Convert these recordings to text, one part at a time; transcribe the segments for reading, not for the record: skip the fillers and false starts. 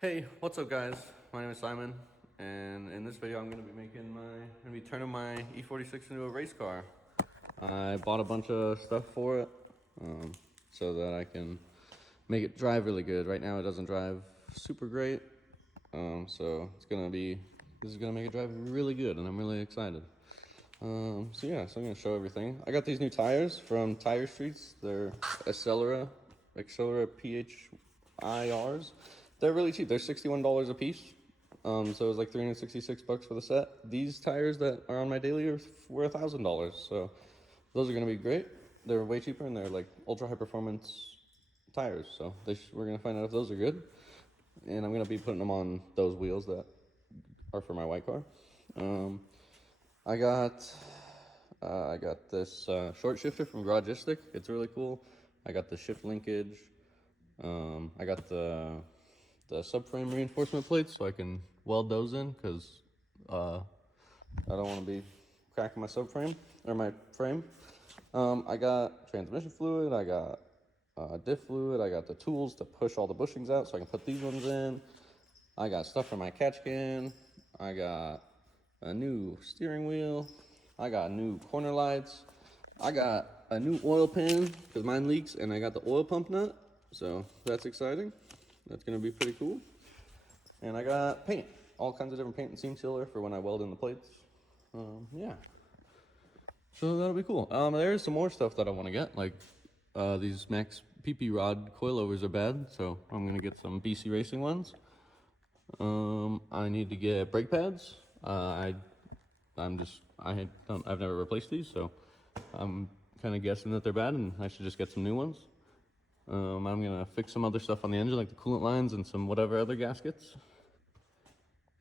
Hey, what's up guys? My name is Simon, and in this video I'm gonna be turning my E46 into a race car. I bought a bunch of stuff for it, so that I can make it drive really good. Right now it doesn't drive super great, so this is gonna make it drive really good, and I'm really excited. So I'm gonna show everything. I got these new tires from Tire Streets. They're Accelera PHIRs. They're really cheap. They're $61 a piece. So it was like 366 bucks for the set. These tires that are on my daily were $1,000. So those are gonna be great. They're way cheaper and they're like ultra high performance tires. So we're gonna find out if those are good. And I'm gonna be putting them on those wheels that are for my white car. I got this short shifter from Garagistic. It's really cool. I got the shift linkage. I got the subframe reinforcement plates so I can weld those in because I don't want to be cracking my subframe or my frame. I got transmission fluid. I got diff fluid. I got the tools to push all the bushings out so I can put these ones in. I got stuff for my catch can. I got a new steering wheel. I got new corner lights. I got a new oil pan because mine leaks, and I got the oil pump nut. So that's exciting. That's gonna be pretty cool. And I got paint, all kinds of different paint and seam sealer for when I weld in the plates. Yeah. So that'll be cool. There's some more stuff that I want to get, like these Max PP rod coilovers are bad, so I'm gonna get some BC Racing ones. I need to get brake pads. I've never replaced these, so I'm kind of guessing that they're bad and I should just get some new ones. I'm gonna fix some other stuff on the engine, like the coolant lines and some whatever other gaskets.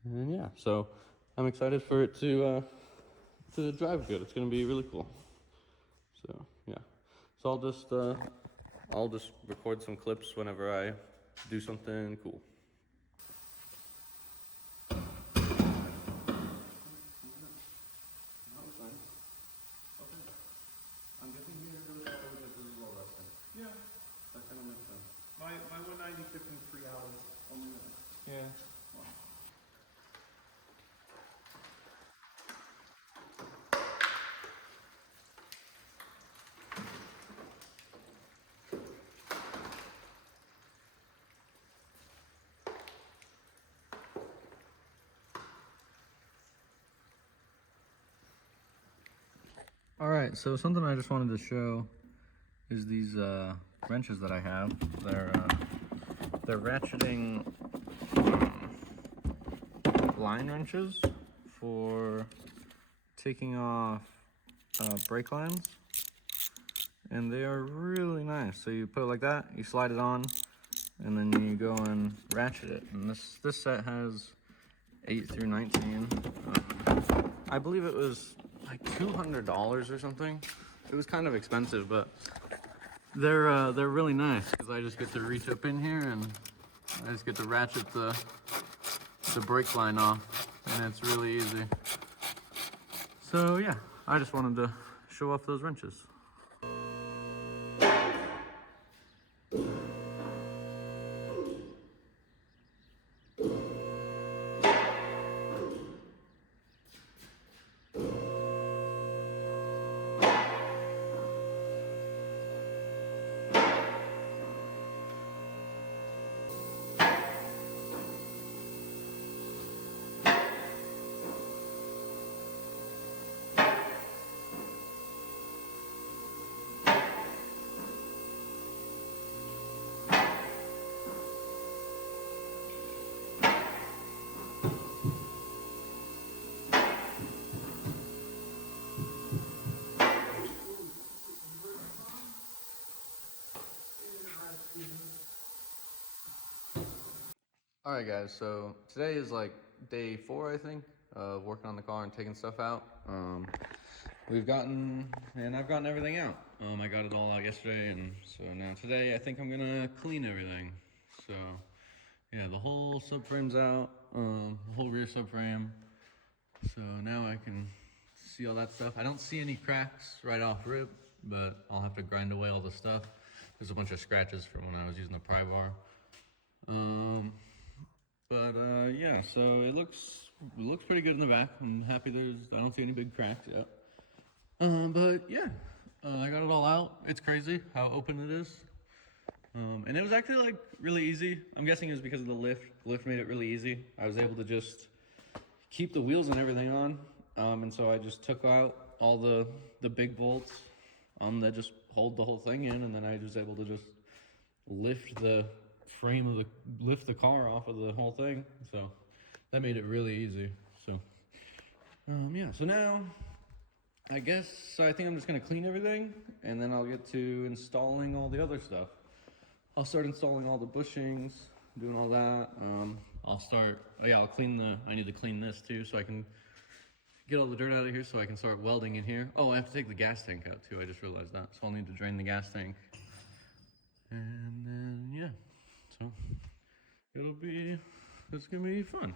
And yeah, so I'm excited for it to drive good. It's gonna be really cool. So yeah, so I'll just record some clips whenever I do something cool. I'm guessing here goes all because this is all resting. Yeah. That kind of makes sense. My 190 took me 3 hours. Only that. Yeah. Wow. All right, so something I just wanted to show is these wrenches that I have. They're ratcheting line wrenches for taking off brake lines, and they are really nice. So you put it like that, you slide it on, and then you go and ratchet it. And this set has 8 through 19. I believe it was like $200 or something. It was kind of expensive, but they're really nice because I just get to reach up in here and I just get to ratchet the brake line off, and it's really easy. So yeah, I just wanted to show off those wrenches. All right, guys, so today is like day 4, I think, of working on the car and taking stuff out. I've gotten everything out. I got it all out yesterday, and so now today I think I'm gonna clean everything. So yeah, the whole subframe's out, the whole rear subframe. So now I can see all that stuff. I don't see any cracks right off rip, but I'll have to grind away all the stuff. There's a bunch of scratches from when I was using the pry bar. But yeah, so it looks pretty good in the back. I'm happy I don't see any big cracks yet. But yeah, I got it all out. It's crazy how open it is. And it was actually like really easy. I'm guessing it was because of the lift. The lift made it really easy. I was able to just keep the wheels and everything on. And so I just took out all the big bolts that just hold the whole thing in, and then I was able to just lift the lift the car off of the whole thing. So that made it really easy. So yeah, so now I think I'm just gonna clean everything, and then I'll get to installing all the other stuff. I'll start installing all the bushings, doing all that. I need to clean this too, so I can get all the dirt out of here so I can start welding in here. Oh, I have to take the gas tank out too, I just realized that. So I'll need to drain the gas tank. And then, yeah, so it's gonna be fun.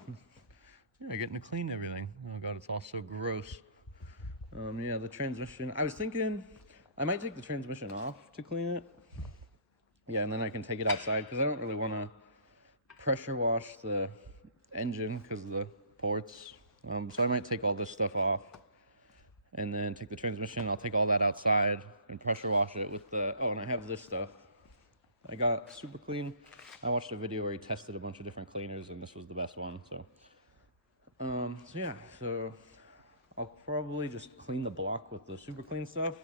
Yeah, getting to clean everything. Oh God, it's all so gross. Yeah, the transmission, I was thinking I might take the transmission off to clean it. Yeah, and then I can take it outside because I don't really want to pressure wash the engine because of the ports. So I might take all this stuff off and then take the transmission. I'll take all that outside and pressure wash it with and I have this stuff. I got Super Clean. I watched a video where he tested a bunch of different cleaners and this was the best one. So yeah, so I'll probably just clean the block with the Super Clean stuff,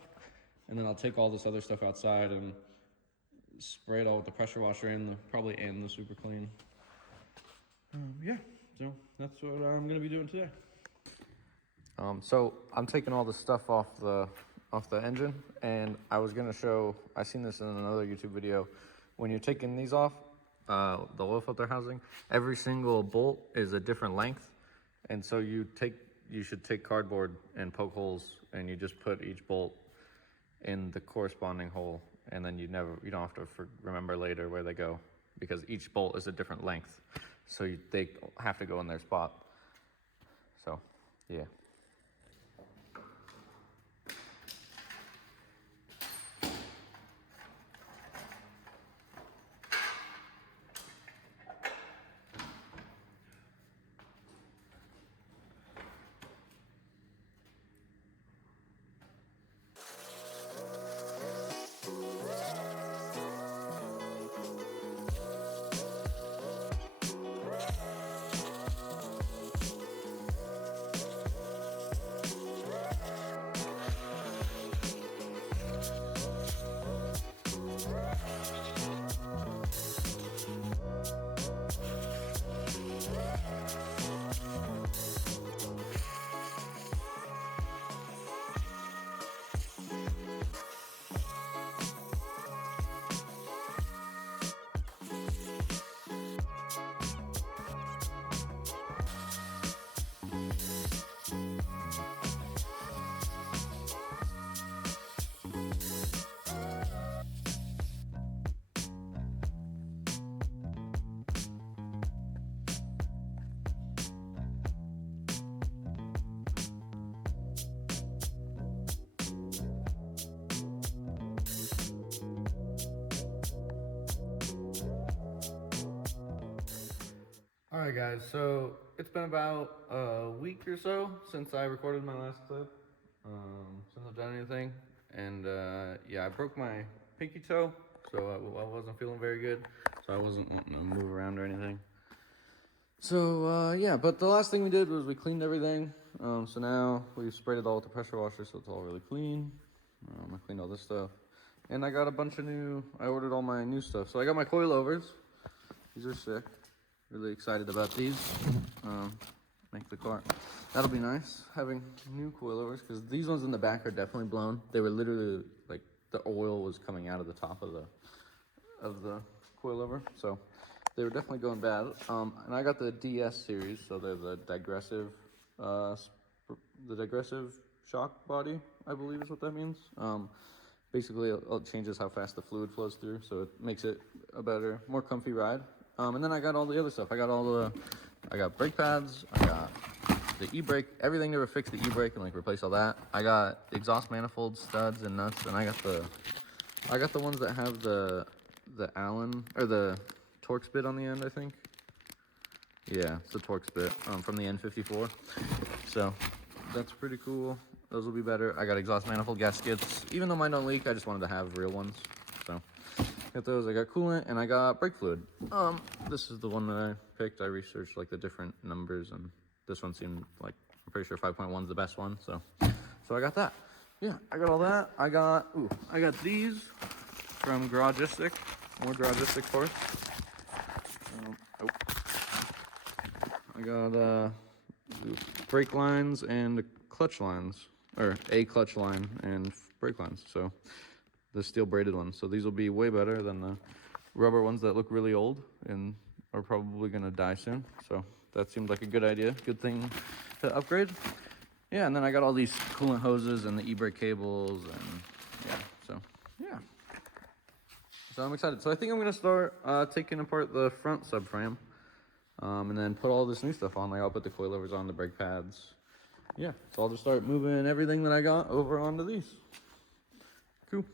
and then I'll take all this other stuff outside and spray it all with the pressure washer and the Super Clean. Yeah, so that's what I'm gonna be doing today. So I'm taking all the stuff off the engine, and I was gonna show. I seen this in another YouTube video. When you're taking these off, the oil filter housing, every single bolt is a different length, and so you should take cardboard and poke holes, and you just put each bolt in the corresponding hole, and then you don't have to remember later where they go, because each bolt is a different length, so they have to go in their spot. So yeah. Alright guys, so it's been about a week or so since I recorded my last clip, since I've done anything, and yeah, I broke my pinky toe, so I wasn't feeling very good, so I wasn't wanting to move around or anything. So yeah, but the last thing we did was we cleaned everything, so now we sprayed it all with the pressure washer, so it's all really clean. I cleaned all this stuff, and I got I ordered all my new stuff, so I got my coilovers. These are sick. Really excited about these. Make the car. That'll be nice, having new coilovers, because these ones in the back are definitely blown. They were literally, like, the oil was coming out of the top of the coilover, so they were definitely going bad. And I got the DS series, so they're the digressive shock body, I believe is what that means. Basically, it changes how fast the fluid flows through, so it makes it a better, more comfy ride. And then I got all the other stuff. I got brake pads, I got the e-brake, everything to fix the e-brake and like replace all that. I got exhaust manifold studs and nuts, and I got the ones that have the Allen or the Torx bit on the end, I think. Yeah, it's the Torx bit from the N54. So that's pretty cool. Those will be better. I got exhaust manifold gaskets. Even though mine don't leak, I just wanted to have real ones. So got those. I got coolant and I got brake fluid. This is the one that I picked. I researched like the different numbers, and this one seemed like, I'm pretty sure 5.1 is the best one. So I got that. Yeah, I got all that. I got these from Garagistic. More Garagistic parts. I got brake lines and clutch lines, or a clutch line and brake lines. So the steel braided ones. So these will be way better than the rubber ones that look really old and are probably gonna die soon. So that seemed like a good idea, good thing to upgrade. Yeah, and then I got all these coolant hoses and the e-brake cables, and yeah. So I'm excited. So I think I'm gonna start taking apart the front subframe. And then put all this new stuff on. Like I'll put the coilovers on, the brake pads. Yeah, so I'll just start moving everything that I got over onto these. Cool.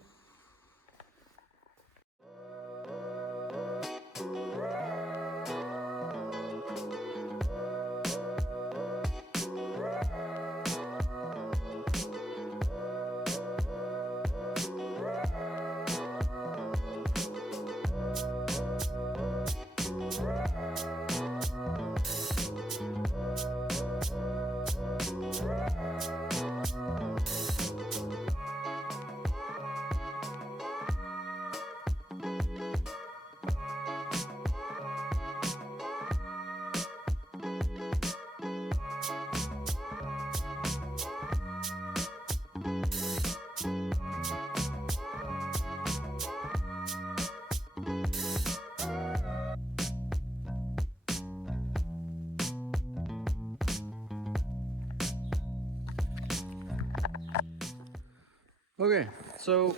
Okay, so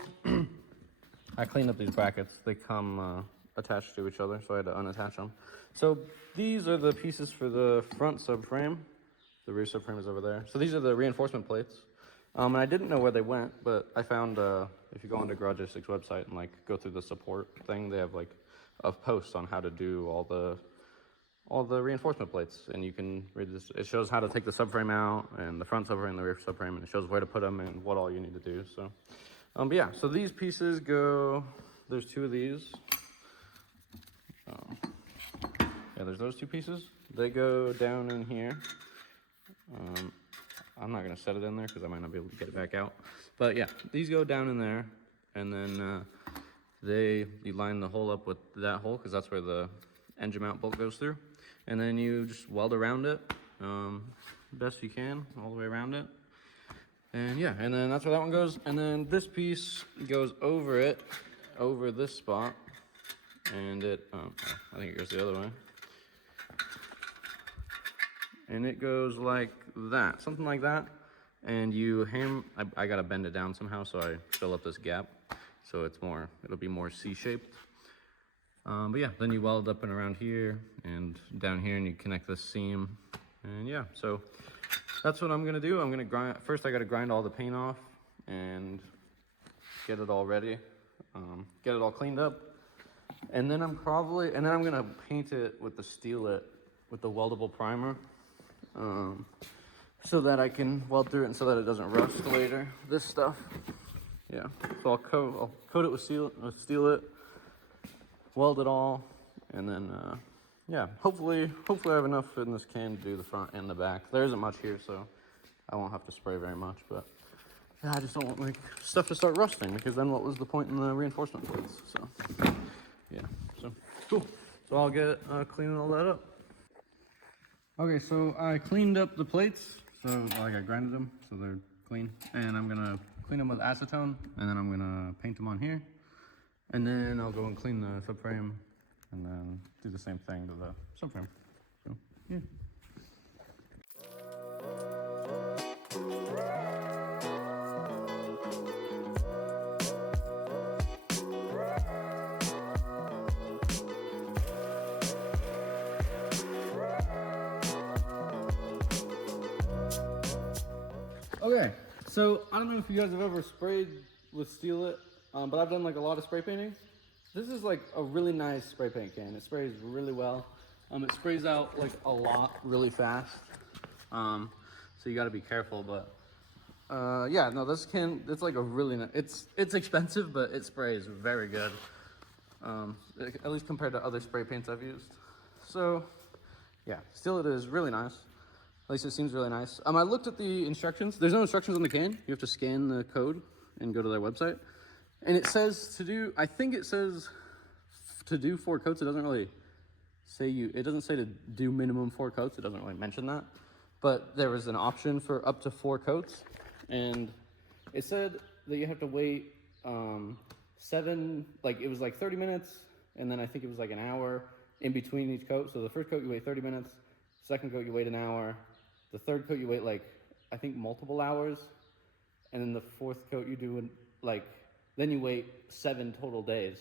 I cleaned up these brackets. They come attached to each other, so I had to unattach them. So these are the pieces for the front subframe. The rear subframe is over there. So these are the reinforcement plates. And I didn't know where they went, but I found if you go onto Garagistic's website and like go through the support thing, they have like a post on how to do all the reinforcement plates, and you can read this. It shows how to take the subframe out, and the front subframe, the rear subframe, and it shows where to put them and what all you need to do. So, but yeah, so these pieces go. There's two of these. Yeah, there's those two pieces. They go down in here. I'm not gonna set it in there because I might not be able to get it back out. But yeah, these go down in there, and then you line the hole up with that hole because that's where the engine mount bolt goes through, and then you just weld around it best you can all the way around it. And yeah, and then that's where that one goes, and then this piece goes over it, over this spot, and it I think it goes the other way, and it goes like that, something like that. And you I gotta bend it down somehow, so I fill up this gap so it'll be more C-shaped. But yeah, then you weld up and around here and down here, and you connect this seam. And yeah, so that's what I'm gonna do. I'm gonna grind. First, I gotta grind all the paint off and get it all ready, get it all cleaned up. And then I'm gonna paint it with the SELECTOR, with the weldable primer, so that I can weld through it and so that it doesn't rust later. This stuff, yeah. So I'll coat it with SELECTOR. Weld it all, and then yeah, hopefully I have enough in this can to do the front and the back. There isn't much here, so I won't have to spray very much, but yeah, I just don't want like stuff to start rusting, because then what was the point in the reinforcement plates? So yeah, so cool. So I'll get cleaning all that up. Okay, so I cleaned up the plates, so like I grinded them so they're clean, and I'm gonna clean them with acetone, and then I'm gonna paint them on here. And then I'll go and clean the subframe, and then do the same thing to the subframe. So, yeah. Okay, so I don't know if you guys have ever sprayed with SELECTOR, but I've done like a lot of spray painting. This is like a really nice spray paint can. It sprays really well. It sprays out like a lot really fast. So you got to be careful, but yeah, no, this can, it's like a really, it's expensive, but it sprays very good. At least compared to other spray paints I've used. So yeah, still it is really nice. At least it seems really nice. I looked at the instructions. There's no instructions on the can. You have to scan the code and go to their website. And it says to do, I think it says to do 4 coats. It doesn't really say it doesn't say to do minimum 4 coats. It doesn't really mention that. But there was an option for up to 4 coats. And it said that you have to wait it was like 30 minutes. And then I think it was like an hour in between each coat. So the first coat you wait 30 minutes. Second coat you wait an hour. The third coat you wait like, I think multiple hours. And then the fourth coat you do then you wait 7 total days.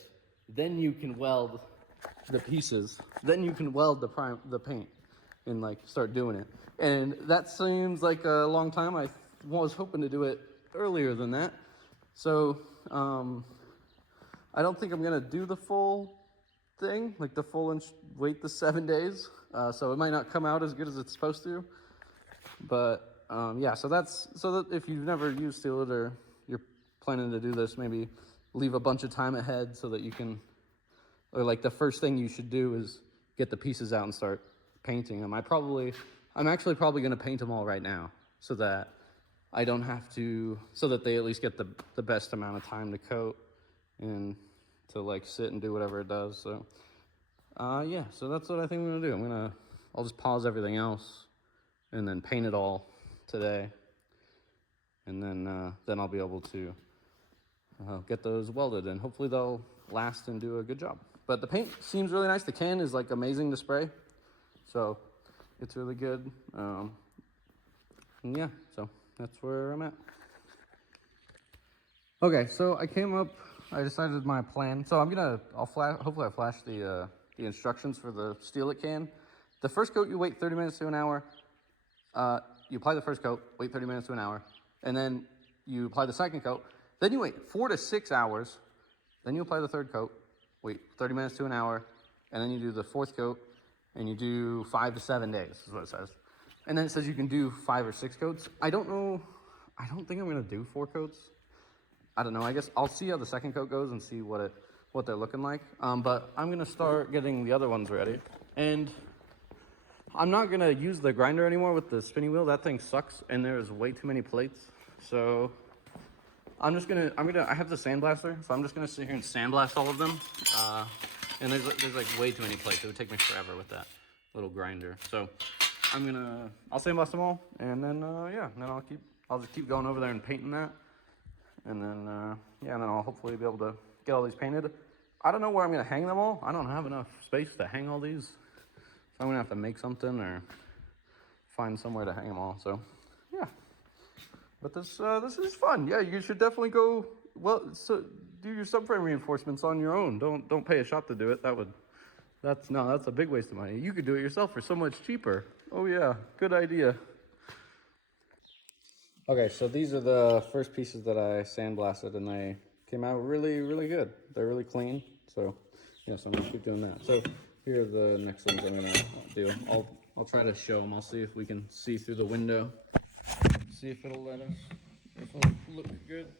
Then you can weld the pieces. Then you can weld the paint and like start doing it. And that seems like a long time. I was hoping to do it earlier than that. So I don't think I'm gonna do the full thing, like the full wait the 7 days. So it might not come out as good as it's supposed to. But yeah, so that if you've never used SELECTOR or you're planning to do this, maybe leave a bunch of time ahead so that you can, or like the first thing you should do is get the pieces out and start painting them. I'm actually probably going to paint them all right now so that I don't have to, so that they at least get the best amount of time to coat and to like sit and do whatever it does. So yeah, so that's what I think I'm going to do. I'll just pause everything else and then paint it all today. And then I'll be able to get those welded, and hopefully they'll last and do a good job. But the paint seems really nice. The can is like amazing to spray, so it's really good. And yeah, so that's where I'm at. Okay, so I decided my plan. So hopefully I flash the instructions for the SELECTOR can. The first coat you wait 30 minutes to an hour. You apply the first coat, wait 30 minutes to an hour, and then you apply the second coat. Then you wait 4 to 6 hours. Then you apply the third coat, wait 30 minutes to an hour, and then you do the fourth coat, and you do 5 to 7 days, is what it says. And then it says you can do 5 or 6 coats. I don't know. I don't think I'm gonna do 4 coats. I don't know. I guess I'll see how the second coat goes and see what they're looking like. But I'm gonna start getting the other ones ready. And I'm not gonna use the grinder anymore with the spinning wheel. That thing sucks, and there's way too many plates. So I have the sandblaster, so I'm just gonna sit here and sandblast all of them. And there's like way too many plates. It would take me forever with that little grinder. So I'll sandblast them all, and then yeah, and then I'll just keep going over there and painting that. And then yeah, and then I'll hopefully be able to get all these painted. I don't know where I'm gonna hang them all. I don't have enough space to hang all these. So I'm gonna have to make something or find somewhere to hang them all. So yeah, but this is fun. Yeah, you should definitely go. Well, so do your subframe reinforcements on your own. Don't pay a shop to do it. That's a big waste of money. You could do it yourself for so much cheaper. Oh yeah, good idea. Okay, so these are the first pieces that I sandblasted, and they came out really, really good. They're really clean. So yeah, so I'm gonna keep doing that. So here are the next ones I'm gonna do. I'll try to show them. I'll see if we can see through the window. See if it'll let us. If it'll look good.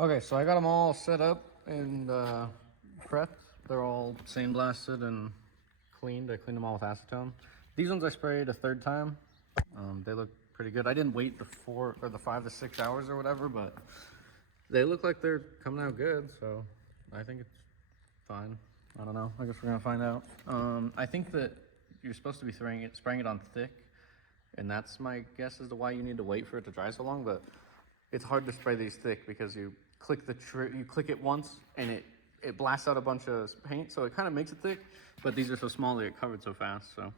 Okay, so I got them all set up and prepped. They're all sandblasted and cleaned. I cleaned them all with acetone. These ones I sprayed a third time. They look pretty good. I didn't wait the 5 to 6 hours or whatever, but they look like they're coming out good. So I think it's fine. I don't know. I guess we're gonna find out. I think that you're supposed to be spraying it on thick, and that's my guess as to why you need to wait for it to dry so long. But it's hard to spray these thick because click you click it once and it blasts out a bunch of paint, so it kind of makes it thick. But these are so small they get covered so fast. So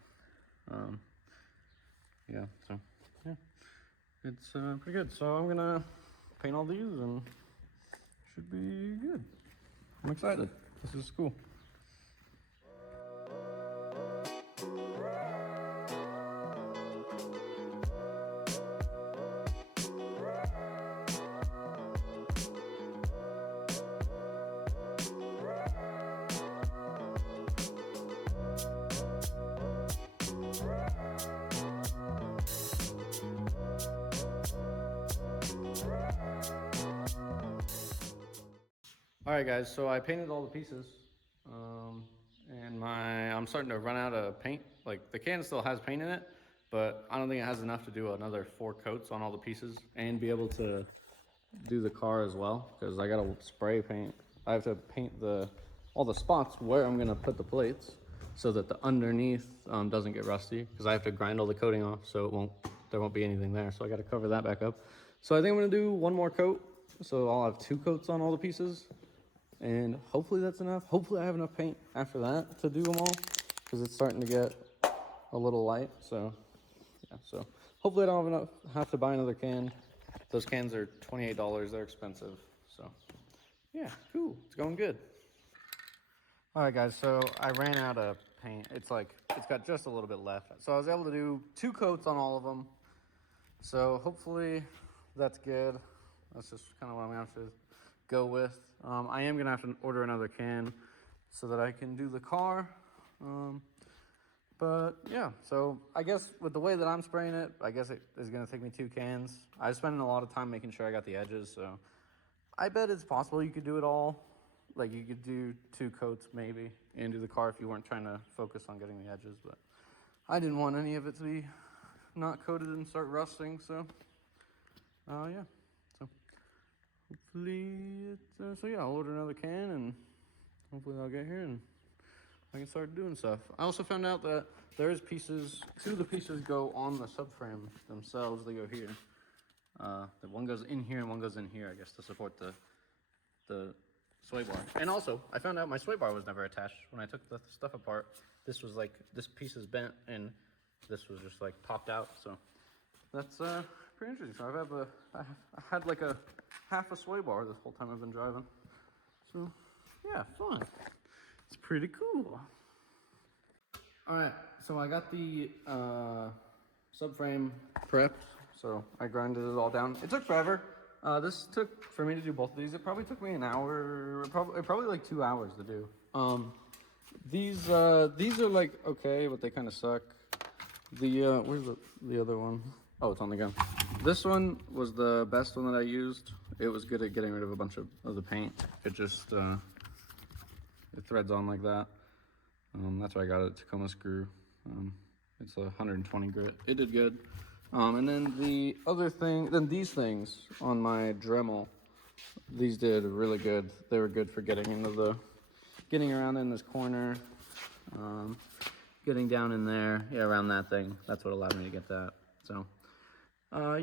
yeah, it's pretty good. So I'm gonna paint all these and should be good. I'm excited. This is cool. All right, guys, so I painted all the pieces, and I'm starting to run out of paint. Like, the can still has paint in it, but I don't think it has enough to do another 4 coats on all the pieces and be able to do the car as well, because I gotta spray paint. I have to paint all the spots where I'm gonna put the plates so that the underneath doesn't get rusty, because I have to grind all the coating off so there won't be anything there. So I gotta cover that back up. So I think I'm gonna do 1 more coat, so I'll have 2 coats on all the pieces. And hopefully that's enough. Hopefully I have enough paint after that to do them all, because it's starting to get a little light. So yeah, so hopefully I don't have to buy another can. Those cans are $28. They're expensive. So yeah, cool. It's going good. All right, guys. So I ran out of paint. It's got just a little bit left. So I was able to do 2 coats on all of them. So hopefully that's good. That's just kind of what I'm gonna have to go with. I am gonna have to order another can so that I can do the car. But yeah, so I guess with the way that I'm spraying it, I guess it is gonna take me 2 cans. I was spending a lot of time making sure I got the edges, so I bet it's possible you could do it all. Like, you could do 2 coats maybe and do the car if you weren't trying to focus on getting the edges, but I didn't want any of it to be not coated and start rusting, so yeah. Hopefully, so yeah, I'll order another can and hopefully they'll get here and I can start doing stuff. I also found out that there's pieces, 2 of the pieces go on the subframe themselves. They go here. The one goes in here and one goes in here, I guess, to support the sway bar. And also, I found out my sway bar was never attached. When I took the stuff apart, this was like, this piece is bent and this was just like popped out. So that's pretty interesting. So I had like a half a sway bar this whole time I've been driving. So yeah, fun. It's pretty cool. All right, so I got the subframe prepped. So I grinded it all down. It took forever. This took, for me to do both of these, it probably took me an hour, probably like 2 hours to do. These are like okay, but they kind of suck. Where's the other one? Oh, it's on the gun. This one was the best one that I used. It was good at getting rid of a bunch of the paint. It just, it threads on like that. That's why I got it, Tacoma screw. It's a 120 grit. It did good. And then the other thing, then these things on my Dremel, these did really good. They were good for getting around in this corner, getting down in there, yeah, around that thing. That's what allowed me to get that. So,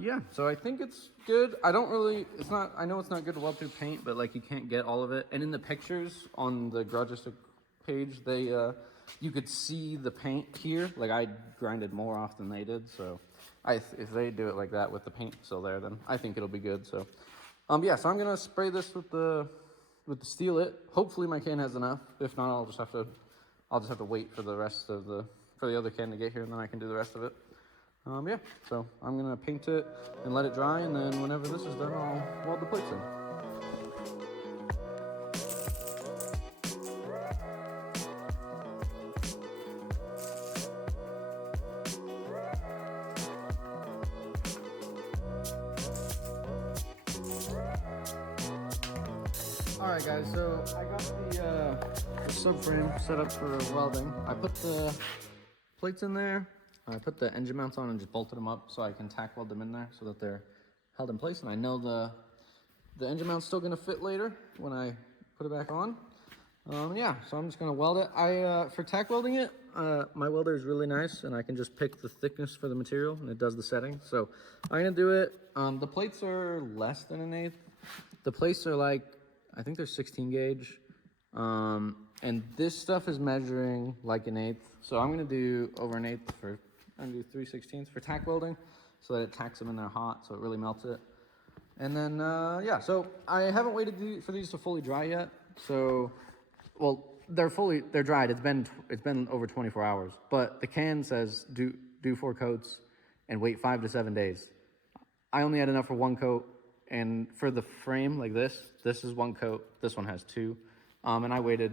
yeah, so I think it's good. I know it's not good to weld through paint, but like you can't get all of it. And in the pictures on the Garagistic page, you could see the paint here. Like, I grinded more off than they did, so if they do it like that with the paint still there, then I think it'll be good. So, yeah, so I'm gonna spray this with the Steelit. Hopefully my can has enough. If not, I'll just have to wait for the other can to get here, and then I can do the rest of it. Yeah, so I'm gonna paint it and let it dry, and then whenever this is done, I'll weld the plates in. Alright guys, so I got the subframe set up for welding. I put the plates in there. I put the engine mounts on and just bolted them up so I can tack weld them in there so that they're held in place. And I know the engine mount's still gonna fit later when I put it back on. Yeah, so I'm just gonna weld it. For tack welding it, my welder is really nice and I can just pick the thickness for the material and it does the setting. So I'm gonna do it. The plates are less than 1/8. The plates are like, I think they're 16 gauge. And this stuff is measuring like an eighth. So I'm gonna do over an eighth I'm gonna do 3/16 for tack welding so that it tacks them in there hot so it really melts it. And then, yeah, so I haven't waited for these to fully dry yet. So, well, they're dried. It's been over 24 hours, but the can says do 4 coats and wait 5 to 7 days. I only had enough for 1 coat, and for the frame like this is 1 coat. This one has 2, and I waited,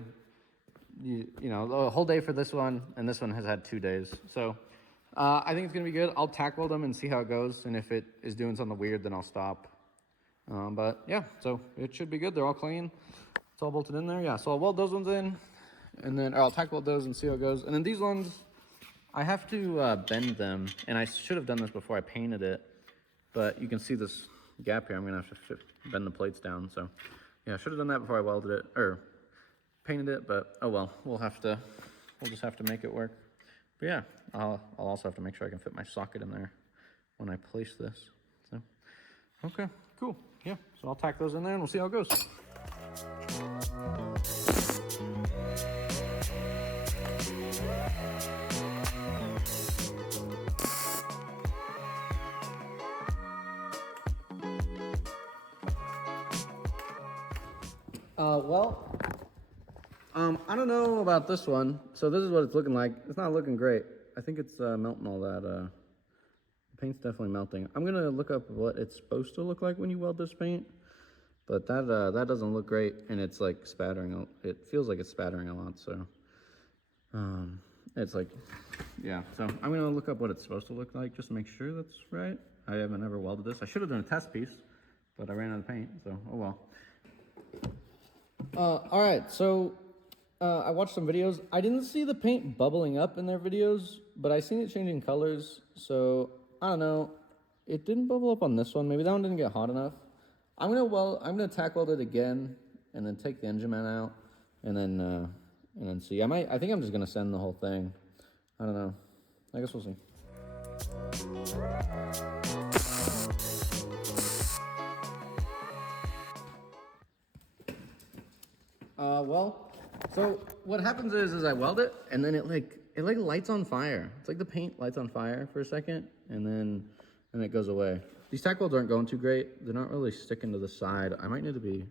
you know, a whole day for this one, and this one has had 2 days. So I think it's gonna be good. I'll tack weld them and see how it goes, and if it is doing something weird, then I'll stop. But yeah, so it should be good. They're all clean. It's all bolted in there. Yeah, so I'll weld those ones in, and then I'll tack weld those and see how it goes. And then these ones, I have to bend them, and I should have done this before I painted it, but you can see this gap here. I'm gonna have to bend the plates down. So yeah, I should have done that before I welded it or painted it, but oh well, we'll just have to make it work. But yeah, I'll also have to make sure I can fit my socket in there when I place this. So okay, cool. Yeah, so I'll tack those in there and we'll see how it goes. I don't know about this one. So this is what it's looking like. It's not looking great. I think it's melting all that. The paint's definitely melting. I'm gonna look up what it's supposed to look like when you weld this paint, but that doesn't look great, and it's like spattering. It feels like it's spattering a lot. So it's like, yeah. So I'm gonna look up what it's supposed to look like just to make sure that's right. I haven't ever welded this. I should have done a test piece, but I ran out of paint. So oh well. All right, so I watched some videos. I didn't see the paint bubbling up in their videos, but I seen it changing colors. So I don't know. It didn't bubble up on this one. Maybe that one didn't get hot enough. I'm gonna tack weld it again, and then take the engine mount out, and then see. I think I'm just gonna send the whole thing. I don't know. I guess we'll see. Well, so what happens is I weld it, and then it like lights on fire. It's like the paint lights on fire for a second, and then it goes away. These tack welds aren't going too great. They're not really sticking to the side. I might need to be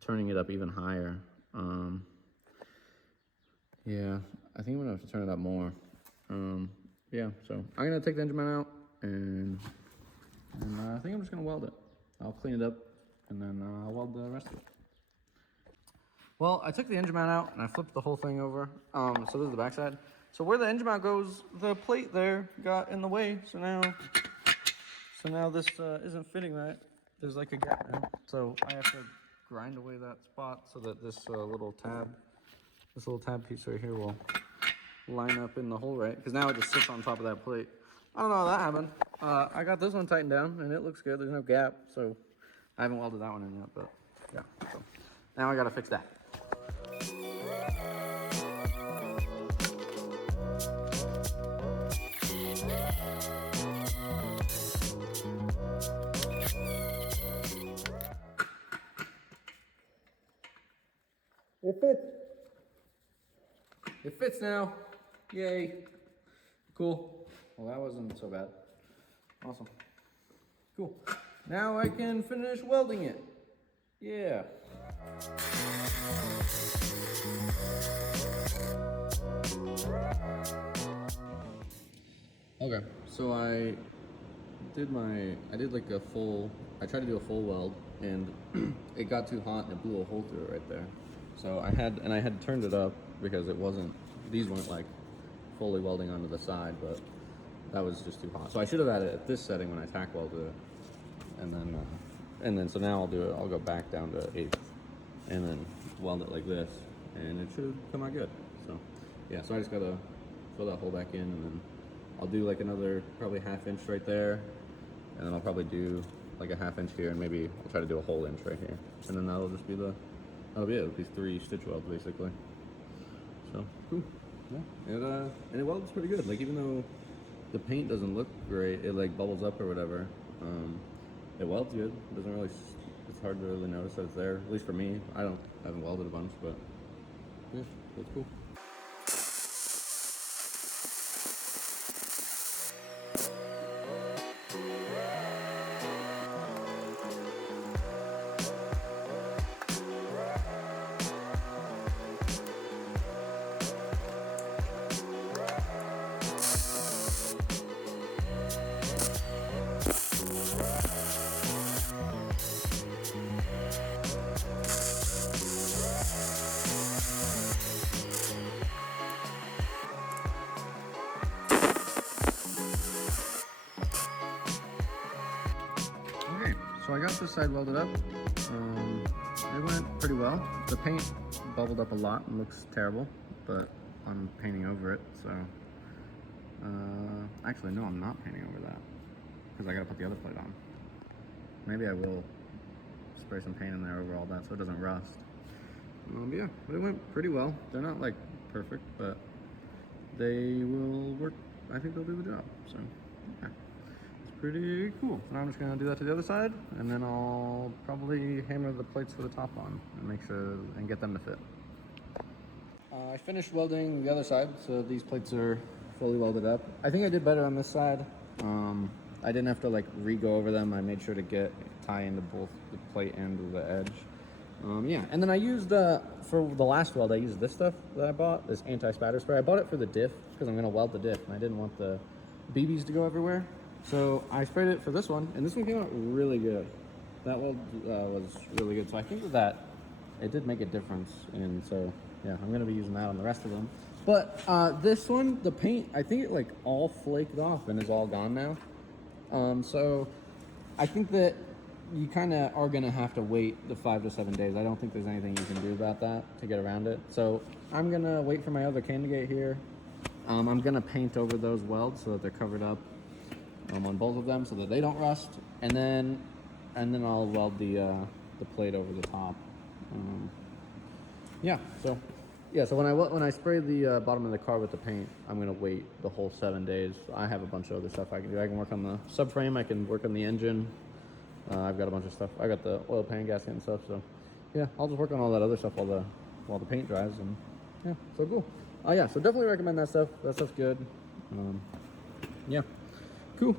turning it up even higher. Yeah, I think I'm gonna have to turn it up more. Yeah, so I'm gonna take the engine mount out, and I think I'm just gonna weld it. I'll clean it up, and then I'll weld the rest of it. Well, I took the engine mount out and I flipped the whole thing over. So this is the backside. So where the engine mount goes, the plate there got in the way. So now this isn't fitting right. There's like a gap now. So I have to grind away that spot so that this little tab piece right here will line up in the hole right. Because now it just sits on top of that plate. I don't know how that happened. I got this one tightened down and it looks good. There's no gap. So I haven't welded that one in yet, but yeah. So now I gotta fix that. It fits. It fits now. Yay. Cool. Well, that wasn't so bad. Awesome. Cool. Now I can finish welding it. Yeah. Okay, so I tried to do a full weld, and it got too hot and it blew a hole through it right there. So I had turned it up because these weren't like fully welding onto the side, but that was just too hot. So I should have had it at this setting when I tack welded it, and then so now I'll go back down to 1/8 and then weld it like this, and it should come out good. So yeah, so I just gotta fill that hole back in, and then I'll do like another probably 1/2 inch right there, and then I'll probably do like a 1/2 inch here, and maybe I'll try to do a whole inch right here, and then that'll be it. It'll be 3 stitch welds basically. So cool. Yeah, and it welds pretty good. Like even though the paint doesn't look great, it like bubbles up or whatever. It welds good. It doesn't really it's hard to really notice that it's there. At least for me, I haven't welded a bunch, but yeah, that's cool. Okay, so I got this side welded up. It went pretty well. The paint bubbled up a lot and looks terrible, but I'm painting over it, so... actually, no, I'm not painting over that, because I gotta put the other plate on. Maybe I will spray some paint in there over all that so it doesn't rust. But yeah, but it went pretty well. They're not, like, perfect, but they will work. I think they'll do the job, so yeah. Pretty cool. So now I'm just gonna do that to the other side, and then I'll probably hammer the plates for the top on and make sure and get them to fit. I finished welding the other side, so these plates are fully welded up. I think I did better on this side. I didn't have to like re-go over them. I made sure to tie into both the plate and the edge. Yeah, and then I used for the last weld, I used this stuff that I bought, this anti-spatter spray. I bought it for the diff because I'm gonna weld the diff, and I didn't want the BBs to go everywhere. So I sprayed it for this one, and this one came out really good. That weld was really good. So I think that it did make a difference, and so yeah, I'm gonna be using that on the rest of them. But this one, the paint, I think it like all flaked off and is all gone now. So I think that you kind of are gonna have to wait the 5 to 7 days. I don't think there's anything you can do about that to get around it. So I'm gonna wait for my other candidate here. I'm gonna paint over those welds so that they're covered up on both of them so that they don't rust, and then I'll weld the plate over the top. So when I spray the bottom of the car with the paint, I'm gonna wait the whole 7 days. I have a bunch of other stuff I can do. I can work on the subframe, I can work on the engine. I've got a bunch of stuff. I got the oil pan gasket and stuff, so yeah, I'll just work on all that other stuff while the paint dries, and yeah, so cool. Yeah, so definitely recommend that stuff. That stuff's good. Yeah, cool.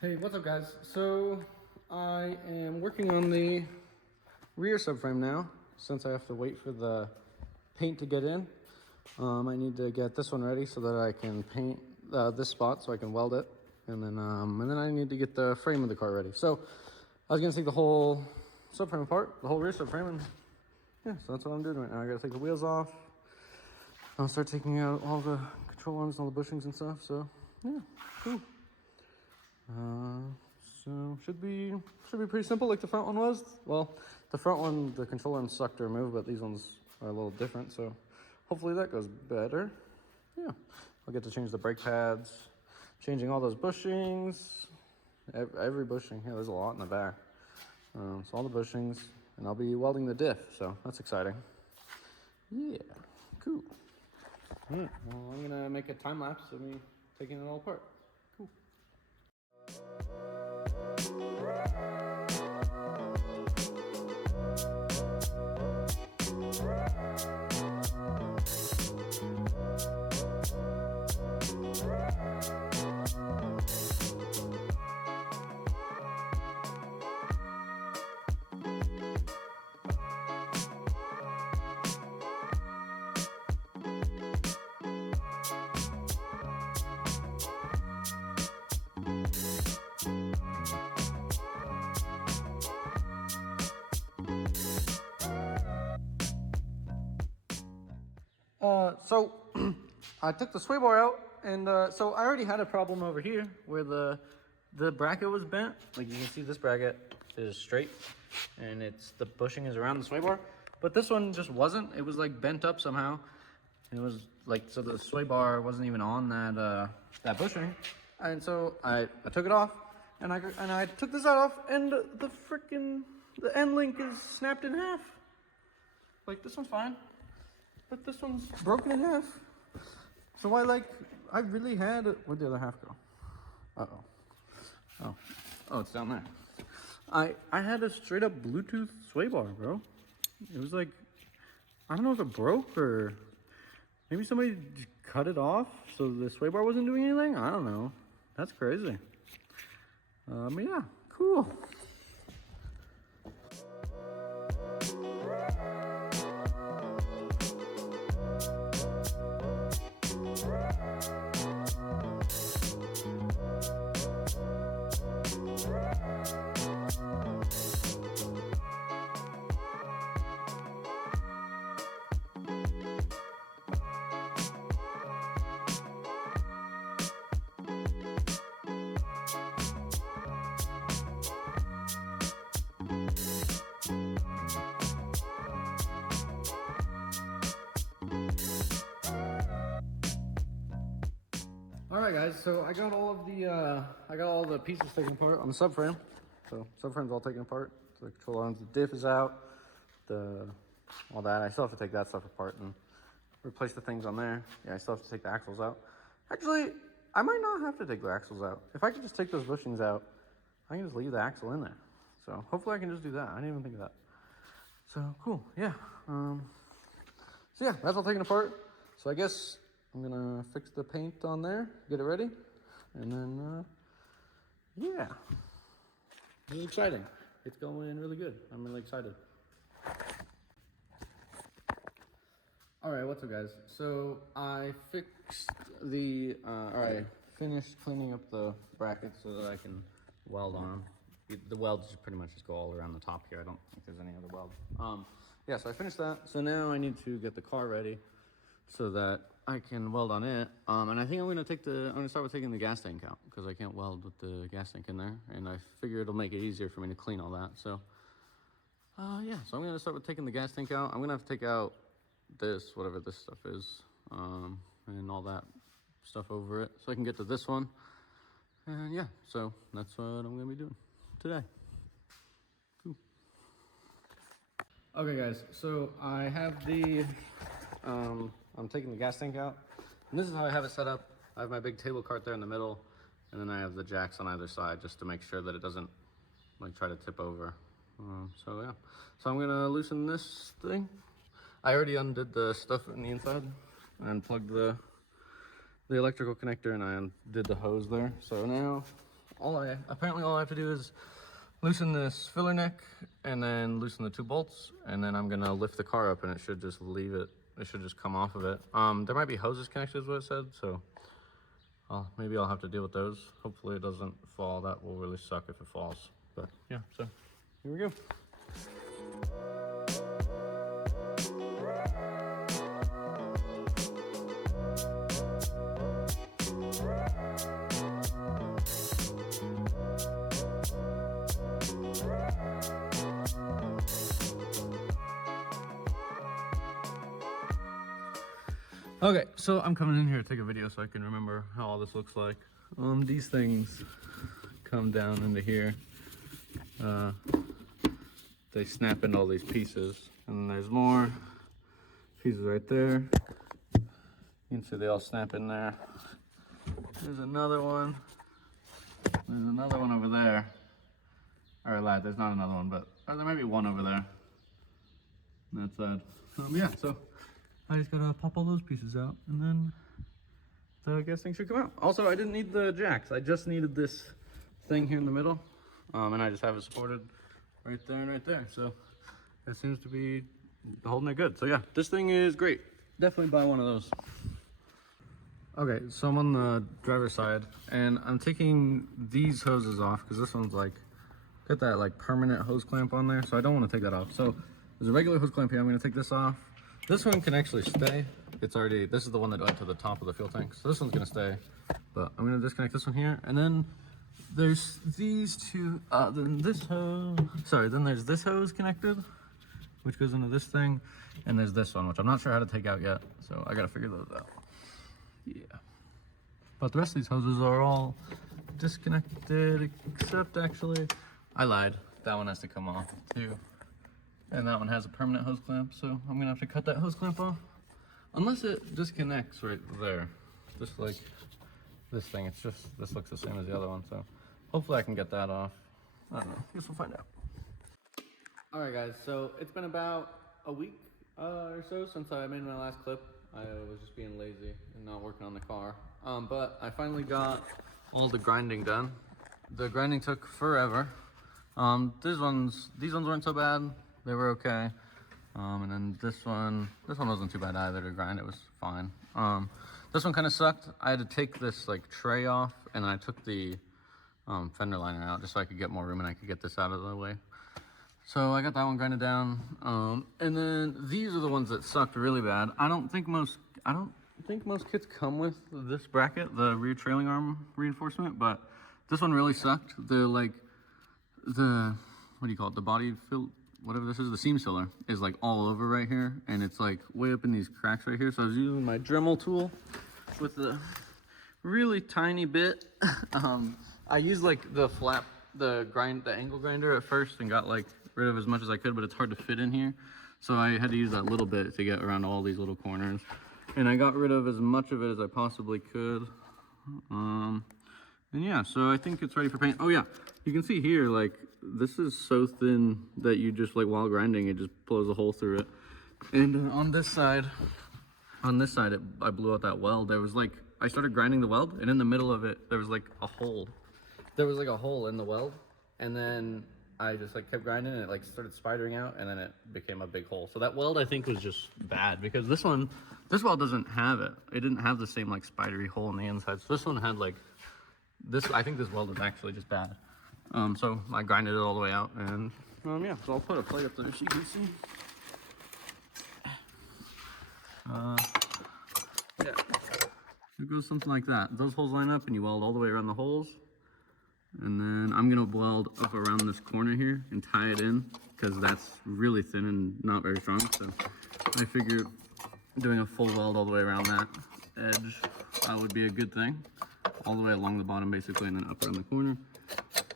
Hey, what's up guys? So I am working on the rear subframe now, since I have to wait for the paint to get in. I need to get this one ready so that I can paint this spot so I can weld it, and then I need to get the frame of the car ready. So I was gonna take the whole subframe apart, the whole rear subframe, and yeah, so that's what I'm doing right now. I gotta take the wheels off. I'll start taking out all the control arms and all the bushings and stuff. So yeah, cool. So should be pretty simple like the front one was. Well, the front one, the control arms suck to remove, but these ones are a little different, so hopefully that goes better. Yeah, I'll get to change the brake pads, changing all those bushings, every bushing. Yeah, there's a lot in the back. So all the bushings, and I'll be welding the diff, so that's exciting. Yeah, cool. All right, well, I'm gonna make a time lapse of me taking it all apart. Cool. So I took the sway bar out, and so I already had a problem over here where the bracket was bent. Like you can see, this bracket is straight, and the bushing is around the sway bar. But this one just wasn't. It was like bent up somehow. It was so the sway bar wasn't even on that bushing, and so I took it off, and I took this off, and the end link is snapped in half. Like, this one's fine, but this one's broken in half. So I really had, where'd the other half go? Oh, it's down there. I had a straight up Bluetooth sway bar, bro. It was like, I don't know if it broke or maybe somebody just cut it off so the sway bar wasn't doing anything. I don't know. That's crazy. But yeah, cool. Alright guys, so I got all the pieces taken apart on the subframe. So subframe's all taken apart. So the control arms, the diff is out, all that. I still have to take that stuff apart and replace the things on there. Yeah, I still have to take the axles out. Actually, I might not have to take the axles out. If I could just take those bushings out, I can just leave the axle in there. So hopefully I can just do that. I didn't even think of that. So cool, yeah. So yeah, that's all taken apart. So I guess I'm gonna fix the paint on there, get it ready, and then, yeah. This is exciting. It's going really good. I'm really excited. All right, what's up guys? So I fixed I finished cleaning up the brackets so that I can weld on them. The welds pretty much just go all around the top here. I don't think there's any other weld. Yeah, so I finished that. So now I need to get the car ready so that I can weld on it. And I think I'm gonna start with taking the gas tank out because I can't weld with the gas tank in there. And I figure it'll make it easier for me to clean all that. So, yeah, so I'm gonna start with taking the gas tank out. I'm gonna have to take out this, whatever this stuff is, and all that stuff over it so I can get to this one. And yeah, so that's what I'm gonna be doing today. Cool. Okay guys, so I have I'm taking the gas tank out, and this is how I have it set up. I have my big table cart there in the middle, and then I have the jacks on either side just to make sure that it doesn't like try to tip over. So yeah, so I'm gonna loosen this thing. I already undid the stuff on the inside and plugged the electrical connector, and I undid the hose there. So now all I have to do is loosen this filler neck and then loosen the two bolts, and then I'm gonna lift the car up and it should just leave it. It should just come off of it. There might be hoses connected is what it said, so maybe I'll have to deal with those. Hopefully it doesn't fall. That will really suck if it falls. But yeah, so here we go. Okay, so I'm coming in here to take a video so I can remember how all this looks like. These things come down into here. They snap into all these pieces, and there's more pieces right there. You can see they all snap in there. There's another one. There's another one over there. Or there's not another one, but there might be one over there. On that side. Yeah, so I just gotta pop all those pieces out, and then the gas thing should come out. Also, I didn't need the jacks. I just needed this thing here in the middle, and I just have it supported right there and right there. So that seems to be holding it good. So yeah, this thing is great. Definitely buy one of those. Okay, so I'm on the driver's side, and I'm taking these hoses off because this one's like got that like permanent hose clamp on there, so I don't want to take that off. So there's a regular hose clamp here. I'm gonna take this off. This one can actually stay. This is the one that went to the top of the fuel tank. So this one's gonna stay, but I'm gonna disconnect this one here. And then there's these two, then there's this hose connected, which goes into this thing. And there's this one, which I'm not sure how to take out yet. So I gotta figure those out. But the rest of these hoses are all disconnected, except actually, I lied. That one has to come off too. And that one has a permanent hose clamp, so I'm gonna have to cut that hose clamp off. Unless it disconnects right there. Just like this thing, it's just, this looks the same as the other one, so hopefully I can get that off. I don't know, guess we'll find out. Alright guys, so it's been about a week or so since I made my last clip. I was just being lazy and not working on the car. But I finally got all the grinding done. The grinding took forever. These ones weren't so bad. They were okay. And then this one wasn't too bad either to grind. It was fine. This one kind of sucked. I had to take this like tray off, and then I took the fender liner out just so I could get more room and I could get this out of the way. So I got that one grinded down. And then these are the ones that sucked really bad. I don't think most kits come with this bracket, the rear trailing arm reinforcement, but this one really sucked. What do you call it? The body fill, whatever this is, the seam sealer is like all over right here, and it's like way up in these cracks right here. So I was using my Dremel tool with the really tiny bit. I used like the angle grinder at first and got like rid of as much as I could, but it's hard to fit in here. So I had to use that little bit to get around all these little corners. And I got rid of as much of it as I possibly could. And yeah, so I think it's ready for paint. Oh yeah, you can see here, like, this is so thin that you just, like, while grinding, it just blows a hole through it. And on this side, I blew out that weld. There was, like, I started grinding the weld, and in the middle of it, there was, like, a hole. There was, like, a hole in the weld, and then I just, like, kept grinding, and it, like, started spidering out, and then it became a big hole. So that weld, I think, was just bad, because this weld doesn't have it. It didn't have the same, like, spidery hole on the inside. So this one had, like, I think this weld is actually just bad. So I grinded it all the way out, and yeah, so I'll put a plate up there so you can see. Yeah, it goes something like that. Those holes line up and you weld all the way around the holes. And then I'm gonna weld up around this corner here and tie it in, because that's really thin and not very strong. So I figured doing a full weld all the way around that edge would be a good thing. All the way along the bottom basically, and then up around the corner.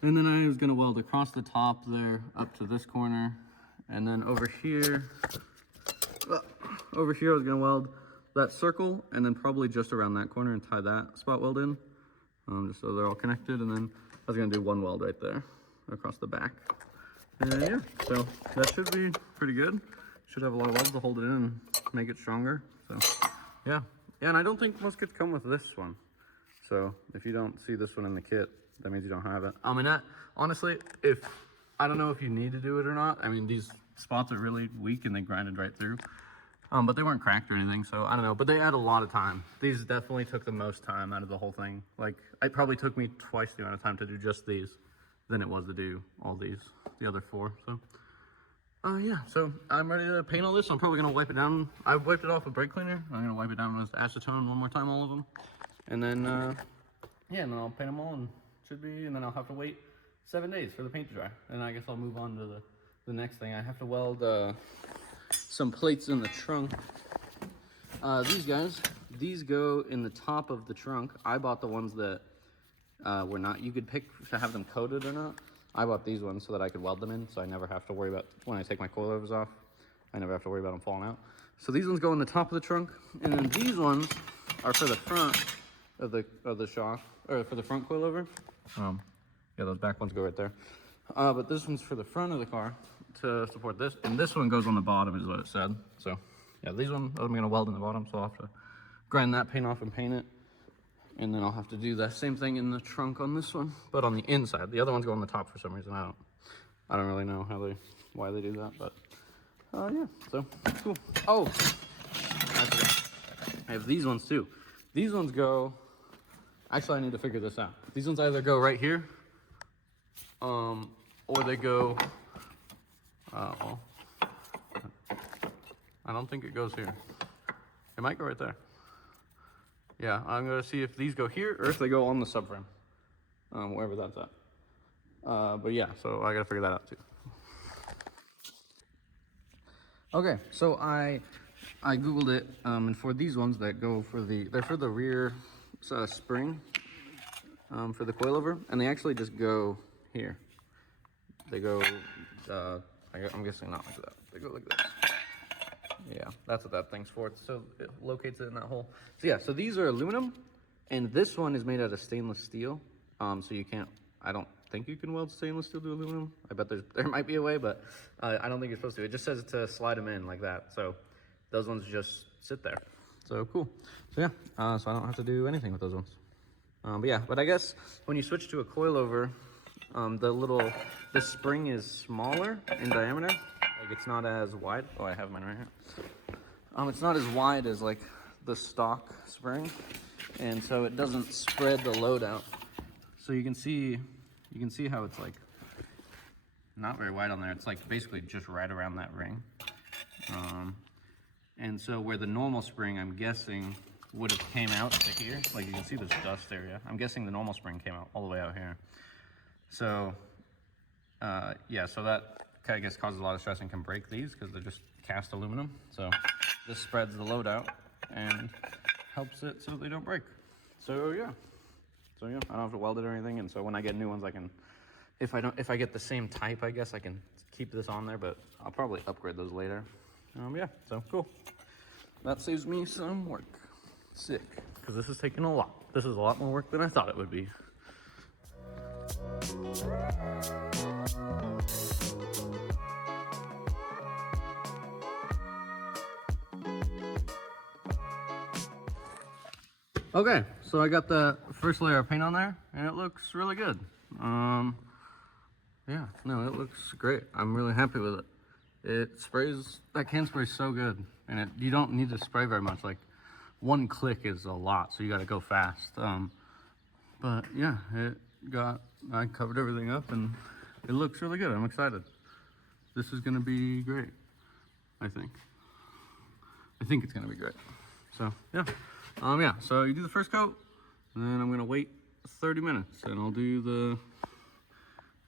And then I was gonna weld across the top there up to this corner. And then over here I was gonna weld that circle, and then probably just around that corner and tie that spot weld in, just so they're all connected. And then I was gonna do one weld right there across the back. And yeah, so that should be pretty good. Should have a lot of welds to hold it in and make it stronger. So yeah, and I don't think most kits come with this one. So if you don't see this one in the kit, that means you don't have it. I mean, honestly, I don't know if you need to do it or not. I mean, these spots are really weak and they grinded right through. But they weren't cracked or anything, so I don't know. But they add a lot of time. These definitely took the most time out of the whole thing. Like, it probably took me twice the amount of time to do just these than it was to do all these, the other four. So, yeah, so I'm ready to paint all this. I'm probably gonna wipe it down. I wiped it off with brake cleaner. I'm gonna wipe it down with acetone one more time, all of them. And then, yeah, and then I'll paint them all, and and then I'll have to wait 7 days for the paint to dry. And I guess I'll move on to the next thing. I have to weld some plates in the trunk. These guys, these go in the top of the trunk. I bought the ones that were not, you could pick to have them coated or not. I bought these ones so that I could weld them in, so I never have to worry about, when I take my coilovers off, I never have to worry about them falling out. So these ones go in the top of the trunk, and then these ones are for the front of the shock, or for the front coilover. Yeah, those back ones go right there. But this one's for the front of the car to support this, and this one goes on the bottom is what it said. So yeah, these ones I'm gonna weld in the bottom, so I'll have to grind that paint off and paint it. And then I'll have to do that same thing in the trunk on this one, but on the inside. The other ones go on the top for some reason. I don't really know why they do that, but yeah, so cool. Oh, I forgot. I have these ones too. These ones go, actually I need to figure this out. These ones either go right here, or they go, well, I don't think it goes here. It might go right there. Yeah, I'm gonna see if these go here or if they go on the subframe, wherever that's at. But yeah, so I gotta figure that out too. Okay, so I Googled it, and for these ones that go for they're for the rear spring for the coilover, and they actually just go here. They go, I'm guessing not like that. They go like this. Yeah, that's what that thing's for. So it locates it in that hole. So yeah, so these are aluminum, and this one is made out of stainless steel. So you can't, I don't think you can weld stainless steel to aluminum. I bet there might be a way, but I don't think you're supposed to. It just says to slide them in like that. So those ones just sit there. So cool. So yeah, so I don't have to do anything with those ones. But yeah, but I guess when you switch to a coilover, the spring is smaller in diameter. Like it's not as wide. Oh, I have mine right here. It's not as wide as like the stock spring, and so it doesn't spread the load out. So you can see how it's like not very wide on there. It's like basically just right around that ring. And so where the normal spring, I'm guessing, would have came out to here, like you can see this dust area. I'm guessing the normal spring came out all the way out here. So yeah, so that I guess causes a lot of stress and can break these because they're just cast aluminum. So this spreads the load out and helps it so they don't break. So yeah, I don't have to weld it or anything. And so when I get new ones, I can, if I get the same type, I guess I can keep this on there, but I'll probably upgrade those later. Yeah, so cool. That saves me some work. Sick, because this is taking a lot. This is a lot more work than I thought it would be. Okay, so I got the first layer of paint on there, and it looks really good. Yeah, no, it looks great. I'm really happy with it. It sprays, that can spray so good, and you don't need to spray very much. Like, one click is a lot, so you gotta go fast. But yeah, I covered everything up, and it looks really good. I'm excited. This is gonna be great, I think. I think it's gonna be great. So yeah, yeah. So you do the first coat, and then I'm gonna wait 30 minutes, and I'll do the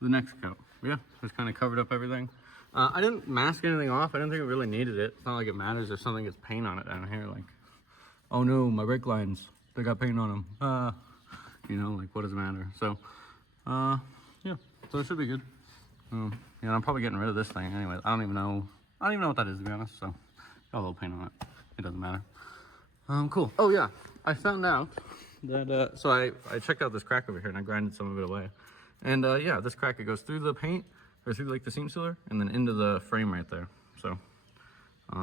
next coat. Yeah, just kind of covered up everything. I didn't mask anything off. I didn't think it really needed it. It's not like it matters if something gets paint on it down here. Like, oh no, my brake lines, they got paint on them. You know, like what does it matter? So, yeah, so it should be good. Yeah, I'm probably getting rid of this thing anyway. I don't even know what that is, to be honest. So, got a little paint on it. It doesn't matter. Cool. Oh yeah, I found out that, so I checked out this crack over here and I grinded some of it away. And yeah, this crack, it goes through the paint, or through like the seam sealer, and then into the frame right there. So,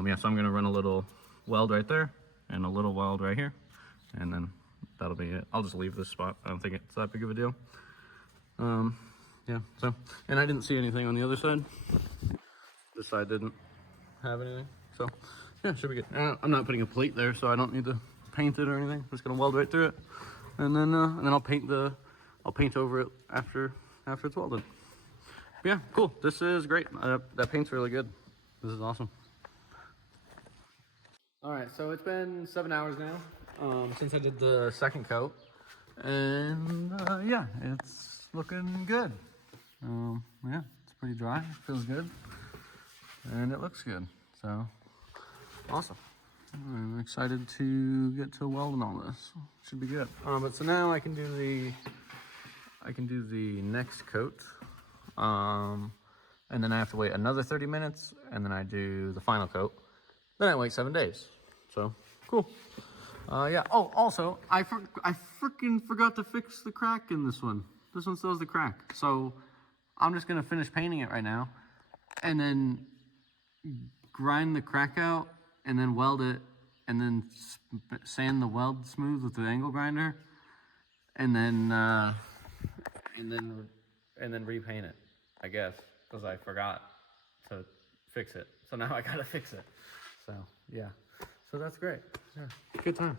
yeah, so I'm gonna run a little weld right there, and a little weld right here, and then that'll be it. I'll just leave this spot. I don't think it's that big of a deal. Yeah, so, and I didn't see anything on the other side. This side didn't have anything, so yeah, should be good. I'm not putting a plate there, so I don't need to paint it or anything. I'm just gonna weld right through it, and then I'll paint over it after it's welded. Yeah, cool. This is great. That paint's really good. This is awesome. All right, so it's been 7 hours now since I did the second coat, and yeah, it's looking good. Yeah, it's pretty dry. It feels good, and it looks good. So awesome. I'm excited to get to welding all this. Should be good. But so now I can do the next coat. And then I have to wait another 30 minutes, and then I do the final coat. Then I wait 7 days. So cool. Yeah. Oh, also, I freaking forgot to fix the crack in this one. This one still has the crack. So I'm just gonna finish painting it right now, and then grind the crack out, and then weld it, and then sand the weld smooth with the angle grinder, and then repaint it, I guess, because I forgot to fix it. So now I gotta fix it. So yeah, so that's great. Yeah, good time.